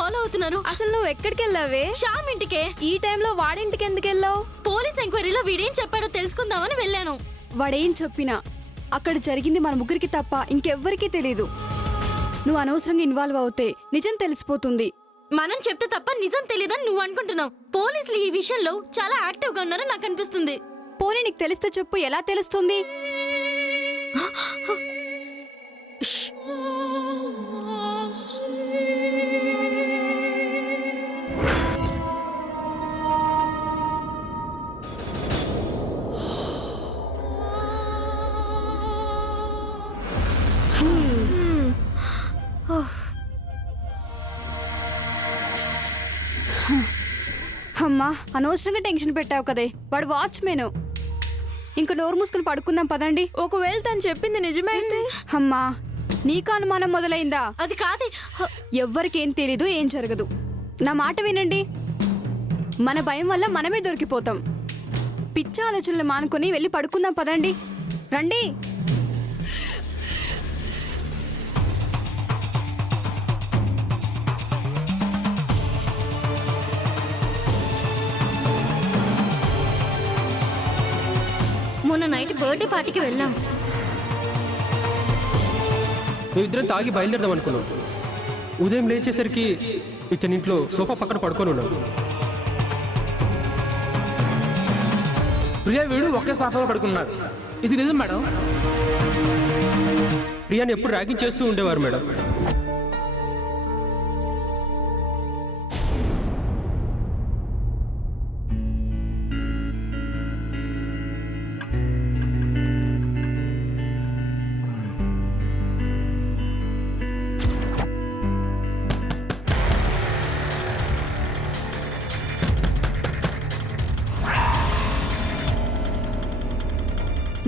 Follow అవుతున్నారు. అసలు నువ్వు ఎక్కడికి వెళ్ళావే? శ్యామ్ ఇంటికే. ఈ టైంలో వాడింటికి ఎందుకు వెళ్ళావు? పోలీస్ ఎంక్వైరీలో వీడేం చెప్పాడో తెలుసుకుందామని వెళ్ళాను. వాడేం చెప్పినా అక్కడ జరిగింది మన ముగ్గురికి తప్ప ఇంకెవ్వరికీ తెలీదు. నువ్వు అనవసరంగా ఇన్వాల్వ్ అవుతే నిజం తెలిసిపోతుంది. మనం చెప్తే తప్ప నిజం తెలియదని నువ్వు అనుకుంటున్నావు. పోలీసులు ఈ విషయంలో చాలా యాక్టివ్ గా ఉన్నారని నాకు అనిపిస్తుంది. పోనీ నీకు తెలిస్తే చెప్పు, ఎలా తెలుస్తుంది? అమ్మా, అనవసరంగా టెన్షన్ పెట్టావు కదే. వాడు వాచ్మెన్. ఇంక నోరు మూసుకుని పడుకుందాం పదండి. ఒకవేళ తను చెప్పింది నిజమే అయితే? అమ్మా, నీకు అనుమానం మొదలైందా? అది కాదే. ఎవ్వరికేం తెలీదు, ఏం జరగదు. నా మాట వినండి. మన భయం వల్ల మనమే దొరికిపోతాం. పిచ్చ ఆలోచనలు మానుకొని వెళ్ళి పడుకుందాం పదండి. రండి. మొన్న నైట్ బర్త్డే పార్టీకి వెళ్ళాం. మేమిద్దరం తాగి బయలుదేరదాం అనుకున్నాం. ఉదయం లేచేసరికి ఇతని ఇంట్లో సోఫా పక్కన పడుకొని ఉన్నాం. ప్రియా వీడు ఒకే సోఫాలో పడుకున్నారు. ఇది నిజం మేడం. ప్రియాని ఎప్పుడు ర్యాగింగ్ చేస్తూ ఉండేవారు మేడం.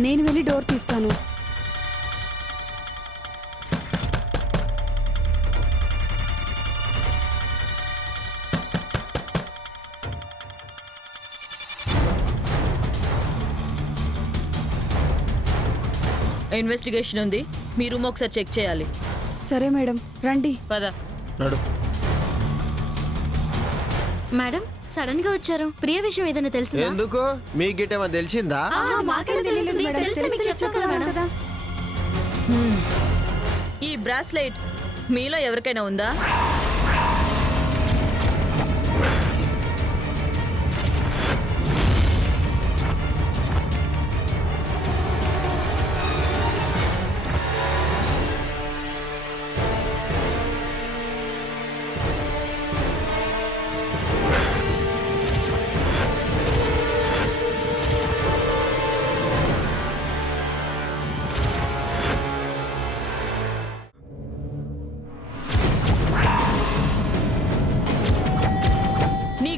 నేను వెళ్ళి డోర్ తీస్తాను. ఇన్వెస్టిగేషన్ ఉంది, మీ రూమ్ ఒకసారి చెక్ చేయాలి. సరే మేడం, రండి. పద. మేడం సడన్ గా వచ్చారు. ప్రియ విషయం ఏదైనా తెలిసిందా? ఎందుకు మీకు గిట్టేమో తెలిసిందా? ఈ బ్రాస్లెట్ మీలో ఎవరికైనా ఉందా?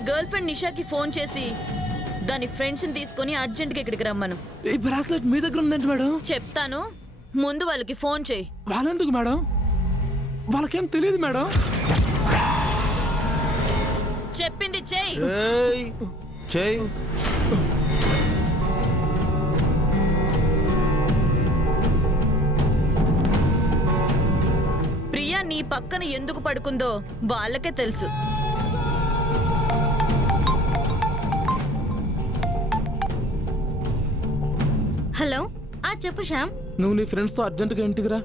గర్ల్ ఫ్రెండ్ నిషాకి ఫోన్ చేసి దాని ఫ్రెండ్స్ ని తీసుకొని అర్జెంట్ గా ఇక్కడికి రమ్మను. ఈ బ్రాస్లెట్ మీ దగ్గర ఉందండి మేడం. చెప్తాను, ముందు వాళ్ళకి ఫోన్ చేయి. వాళ్ళెందుకు మేడం? వాళ్ళకేం తెలియదు మేడం. చెప్పింది చెయ్యి. చెయ్యి. ప్రియా నీ పక్కన ఎందుకు పడుకుందో వాళ్ళకే తెలుసు. హలో, చెప్పు శ్యామ్. నువ్వు నీ ఫ్రెండ్స్ తో అర్జెంటుగా ఇంటికి రా.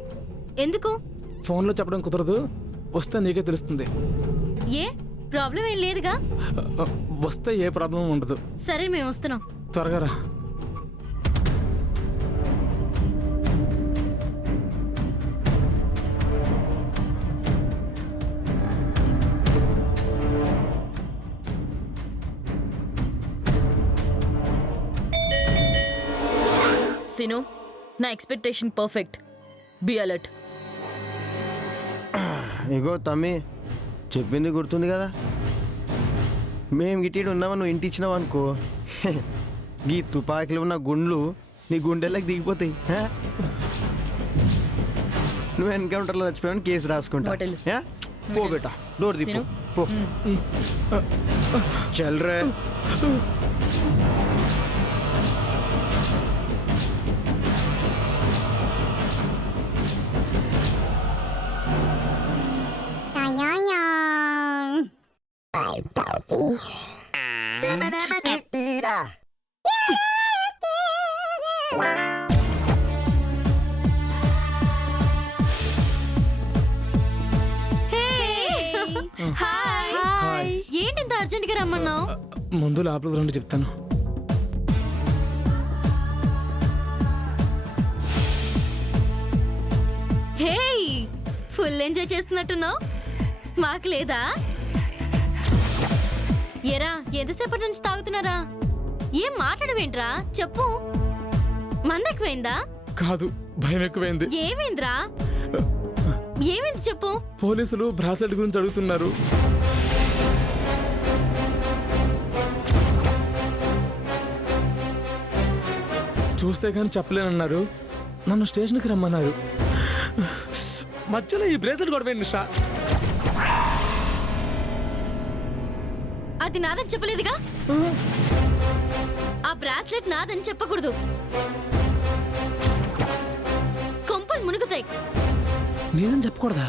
ఎందుకు? ఫోన్లో చెప్పడం కుదరదు, వస్తే నీకే తెలుస్తుంది. ఏ ప్రాబ్లం ఏం లేదుగా? వస్తే ఏ ప్రాబ్లం ఉండదు. సరే, మేము వస్తున్నాం. త్వరగా రా. సిను, నా ఎక్స్పెక్టేషన్ పర్ఫెక్ట్. Be alert. ఇగో తమ్మి, చెప్పింది గుర్తుంది కదా? మేము గిట్టిడు ఉన్నామని నువ్వు ఇంటి ఇచ్చినావు అనుకో, ఈ తుపాకీలు ఉన్న గుండ్లు నీ గుండెలకు దిగిపోతాయి. నువ్వు ఎన్కౌంటర్లో చచ్చిపోయావని కేసు రాసుకుంటా. పో బేటా, డోర్ దిప్పు పో. చల్రే. హాయ్ ఏంటి ఇంత అర్జెంట్ గా రమ్మన్నావు? ముందు లోపలికి రండి చెప్తాను. హే ఫుల్ ఎంజాయ్ చేస్తున్నట్టున్నావు, మాకు లేదా? ఎరా ఎంతసేపటి నుంచి తాగుతున్నారా? ఏం మాట్లాడవేంట్రా చెప్పు. మందెక్కువైందా? కాదు, భయం ఎక్కువైంది. ఏమైందిరా? ఏమైంది చెప్పు. పోలీసులు బ్రాసెట్ గురించి అడుగుతున్నారు. చూస్తే కానీ చెప్పలేనన్నారు. నన్ను స్టేషన్కి రమ్మన్నారు. మధ్యలో ఈ బ్రేస్లెట్ గొడవేంటి నిషా? అది నాదని చెప్పలేదుగా. ఆ బ్రాస్లెట్ నాదని చెప్పకూడదు, కొంపలు మునుగుతాయి. లేదని చెప్పకూడదా?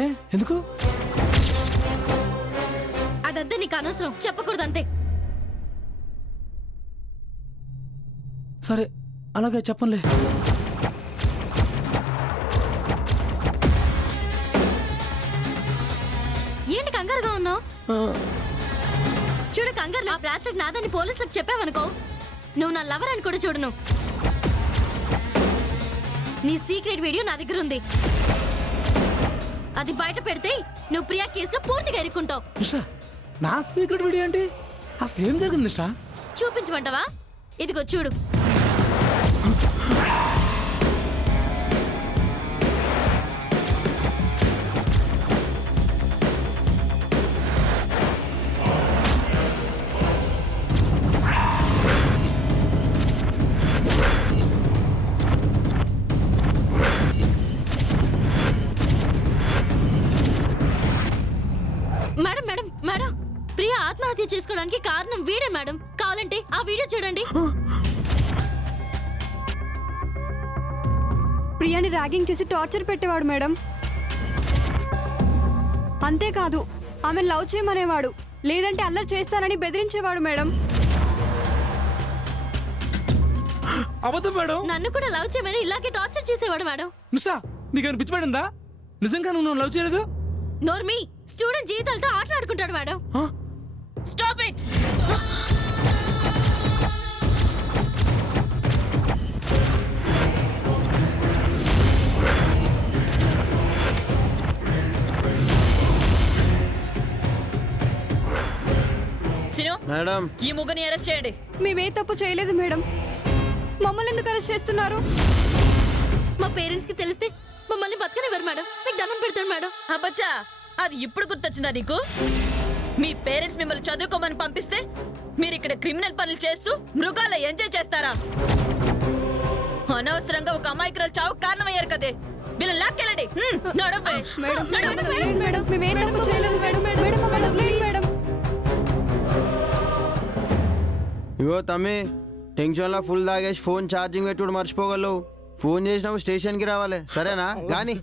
ఏ ఎందుకు? అదంతా నీకు అనవసరం, చెప్పకూడదు అంతే. సరే అలాగే చెప్పనులే. ఏంటి కంగారుగా ఉన్నావు? చూడు కంగారులో ఆ బ్రాస్లెట్ నాదని పోలీసులకు చెప్పావనుకో, నువ్వు నా లవర్ అని కూడా చూడను. నీ సీక్రెట్ వీడియో నా దగ్గర ఉంది. అది బయట పెడితే నువ్వు ప్రియా కేసులో పూర్తిగా ఇరుక్కుంటావు. నిషా, నా సీక్రెట్ వీడియో ఏంటి? అసలు ఏం జరిగింది నిషా? చూపించమంటావా? ఇదిగో చూడు. మేడం మేడం మేడం, ప్రియా ఆత్మహత్య చేసుకోవడానికి కారణం వీడే మేడం. కావాలంటే ఆ వీడియో చూడండి. ప్రియాని ర్యాగింగ్ చేసి టార్చర్ పెట్టేవాడు మేడం. అంతేకాదు ఆమె లవ్ చేయమనేవాడు, లేదంటే అల్లరి చేస్తానని బెదిరించేవాడు మేడం. అబద్ధం మేడం. నన్ను కూడా లవ్ చేయమని ఇలాగే టార్చర్ చేసేవాడు మేడం. నిషా, నీకేమైనా పిచ్చిపడిందా? నిజంగా నువ్వు నన్ను లవ్ చేయలేదు? నోర్మి, స్టూడెంట్ జీవితాలతో ఆటలాడుకుంటాడు madam. Stop it. Sinu, madam, ఈ ముగ్గురిని అరెస్ట్ చేయండి. మేమే తప్పు చేయలేదు మేడం. మమ్మల్ని ఎందుకు అరెస్ట్ చేస్తున్నారు? మా పేరెంట్స్ కి తెలిస్తే మమ్మల్ని బతకనివ్వరు మేడం. మీకు దండం పెడతాను మేడం. అబ్బచ్చా, అది ఇప్పుడు గుర్తొచ్చిందా నీకు? మీ పేరెంట్స్ మిమ్మల్ని చదువుకోమని పంపిస్తే మీరు ఇక్కడ క్రిమినల్ పనులు చేస్తూ మృగాల ఎంజాయ్ చేస్తారా? అనవసరంగా ఒక అమాయకురాలు చావు కారణమయ్యారు కదే. వీళ్ళ లాక్కెళ్ళండి. నడవే. మేడం మేడం వదిలేయండి మేడం, మేమే తప్పు చేయలేదు మేడం. మేడం మమ్మల్ని వదిలేయండి మేడం. ఇగో తమ్మి, టెన్షన్లో ఫుల్ తాగేసి ఫోన్ ఛార్జింగ్ పెట్టుడు మర్చిపోగలవు. ఫోన్ చేసినప్పుడు స్టేషన్కి రావాలి, సరేనా? కానీ